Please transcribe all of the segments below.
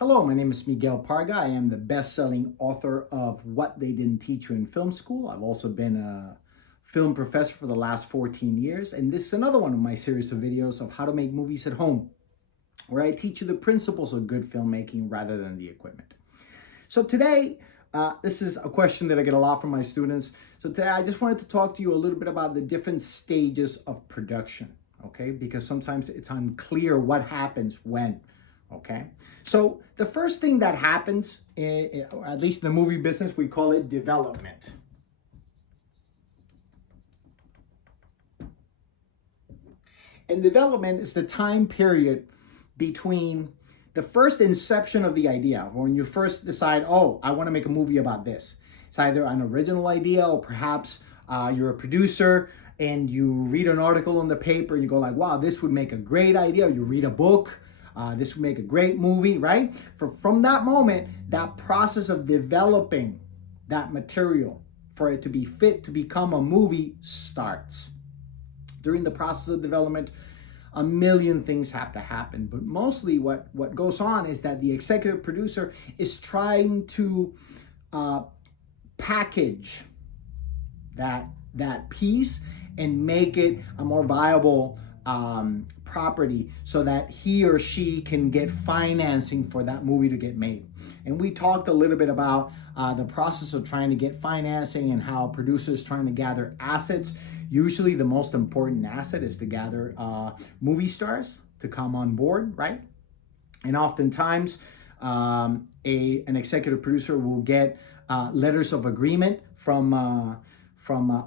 Hello, my name is Miguel Parga. I am the best-selling author of What They Didn't Teach You in Film School. I've also been a film professor for the last 14 years, and this is another one of my series of videos of how to make movies at home, where I teach you the principles of good filmmaking rather than the equipment. So today, this is a question that I get a lot from my students. So today I just wanted to talk to you a little bit about the different stages of production, okay? Because sometimes it's unclear what happens when. Okay, so the first thing that happens, at least in the movie business, we call it development. And development is the time period between the first inception of the idea, when you first decide, oh, I want to make a movie about this. It's either an original idea or perhaps you're a producer and you read an article in the paper and you go like, wow, this would make a great idea. You read a book. This would make a great movie, right? From that moment, that process of developing that material for it to be fit to become a movie starts. During the process of development, a million things have to happen, but mostly what goes on is that the executive producer is trying to package that piece and make it a more viable property so that he or she can get financing for that movie to get made. And we talked a little bit about the process of trying to get financing and how producers trying to gather assets. Usually the most important asset is to gather movie stars to come on board, right? And oftentimes an executive producer will get letters of agreement from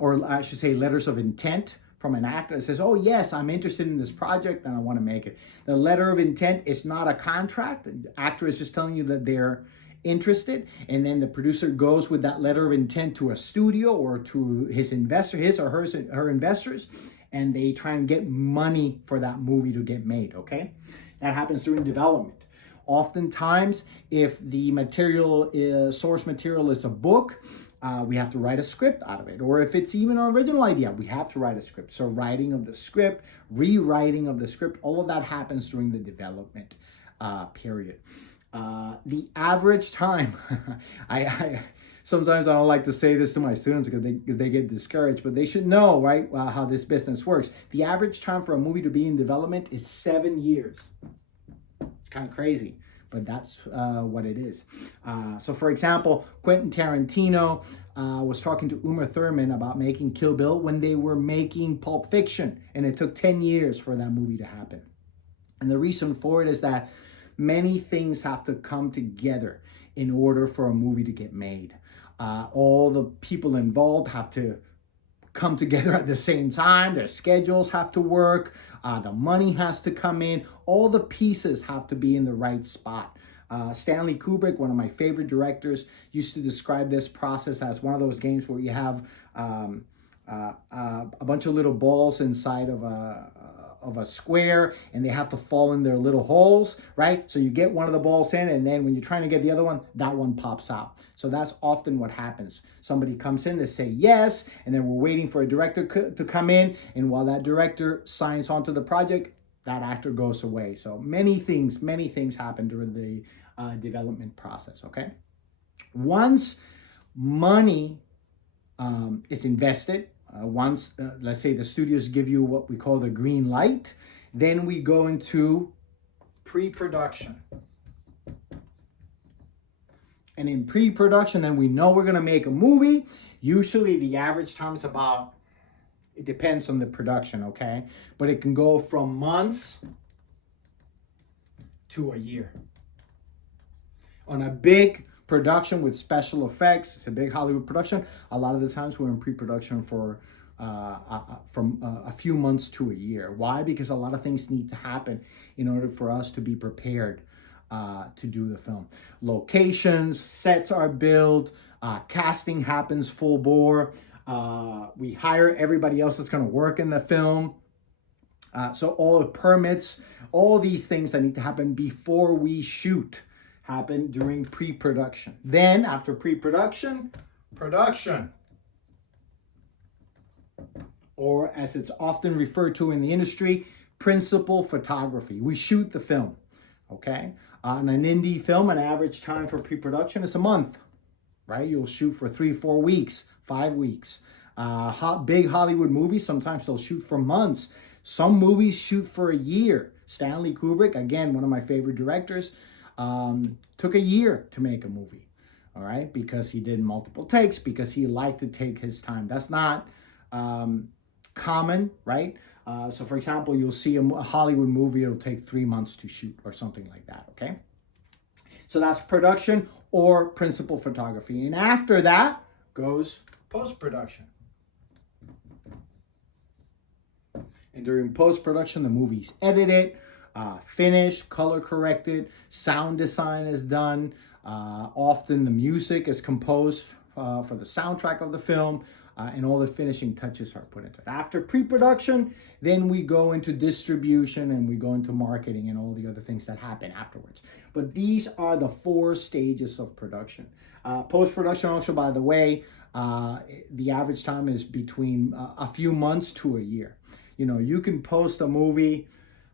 or I should say letters of intent from an actor that says, oh yes, I'm interested in this project and I want to make it. The letter of intent is not a contract. The actor is just telling you that they're interested, and then the producer goes with that letter of intent to a studio or to his investor, his or her investors, and they try and get money for that movie to get made, okay? That happens during development. Oftentimes, if the source material is a book, we have to write a script out of it. Or if it's even an original idea, we have to write a script. So writing of the script, rewriting of the script, all of that happens during the development period. The average time, sometimes I don't like to say this to my students because they get discouraged, but they should know, right, how this business works. The average time for a movie to be in development is 7 years. It's kind of crazy, but that's what it is. So for example, Quentin Tarantino was talking to Uma Thurman about making Kill Bill when they were making Pulp Fiction, and it took 10 years for that movie to happen. And the reason for it is that many things have to come together in order for a movie to get made. All the people involved have to come together at the same time. Their schedules have to work. The money has to come in. All the pieces have to be in the right spot. Stanley Kubrick, one of my favorite directors, used to describe this process as one of those games where you have a bunch of little balls inside of a square, and they have to fall in their little holes, right? So you get one of the balls in, and then when you're trying to get the other one, that one pops out. So that's often what happens. Somebody comes in, they say yes, and then we're waiting for a director to come in, and while that director signs onto the project, that actor goes away. So many things happen during the development process, okay? Once money is invested, once, let's say the studios give you what we call the green light, then we go into pre-production. And in pre-production, then we know we're going to make a movie. Usually the average time is about, it depends on the production, okay? But it can go from months to a year. On a big production with special effects, it's a big Hollywood production, a lot of the times we're in pre-production for from a few months to a year. Why? Because a lot of things need to happen in order for us to be prepared to do the film. Locations, sets are built, casting happens full bore, we hire everybody else that's going to work in the film. So all the permits, all these things that need to happen before we shoot happen during pre-production. Then after pre-production, production. Or as it's often referred to in the industry, principal photography. We shoot the film, okay? On an indie film, an average time for pre-production is a month, right? You'll shoot for 3-4 weeks, 5 weeks. Big Hollywood movies, sometimes they'll shoot for months. Some movies shoot for a year. Stanley Kubrick, again, one of my favorite directors, took a year to make a movie, all right? Because he did multiple takes, because he liked to take his time. That's not common, right? So for example, you'll see a Hollywood movie, it'll take 3 months to shoot or something like that, okay? So that's production or principal photography. And after that goes post-production. And during post-production, the movie's edited, finished, color corrected, sound design is done. Often the music is composed for the soundtrack of the film, and all the finishing touches are put into it. After pre-production, then we go into distribution and we go into marketing and all the other things that happen afterwards. But these are the 4 stages of production. Post-production also, by the way, the average time is between a few months to a year. You know, you can post a movie,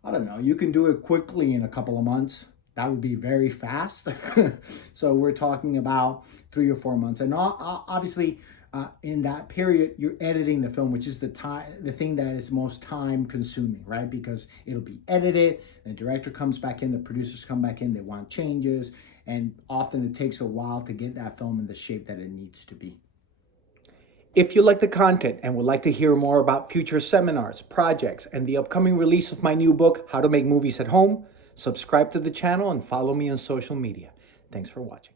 I don't know, you can do it quickly in a couple of months. That would be very fast. So we're talking about 3 or 4 months. And obviously, in that period, you're editing the film, which is the thing that is most time consuming, right? Because it'll be edited, the director comes back in, the producers come back in, they want changes, and often it takes a while to get that film in the shape that it needs to be. If you like the content and would like to hear more about future seminars, projects, and the upcoming release of my new book, How to Make Movies at Home, subscribe to the channel and follow me on social media. Thanks for watching.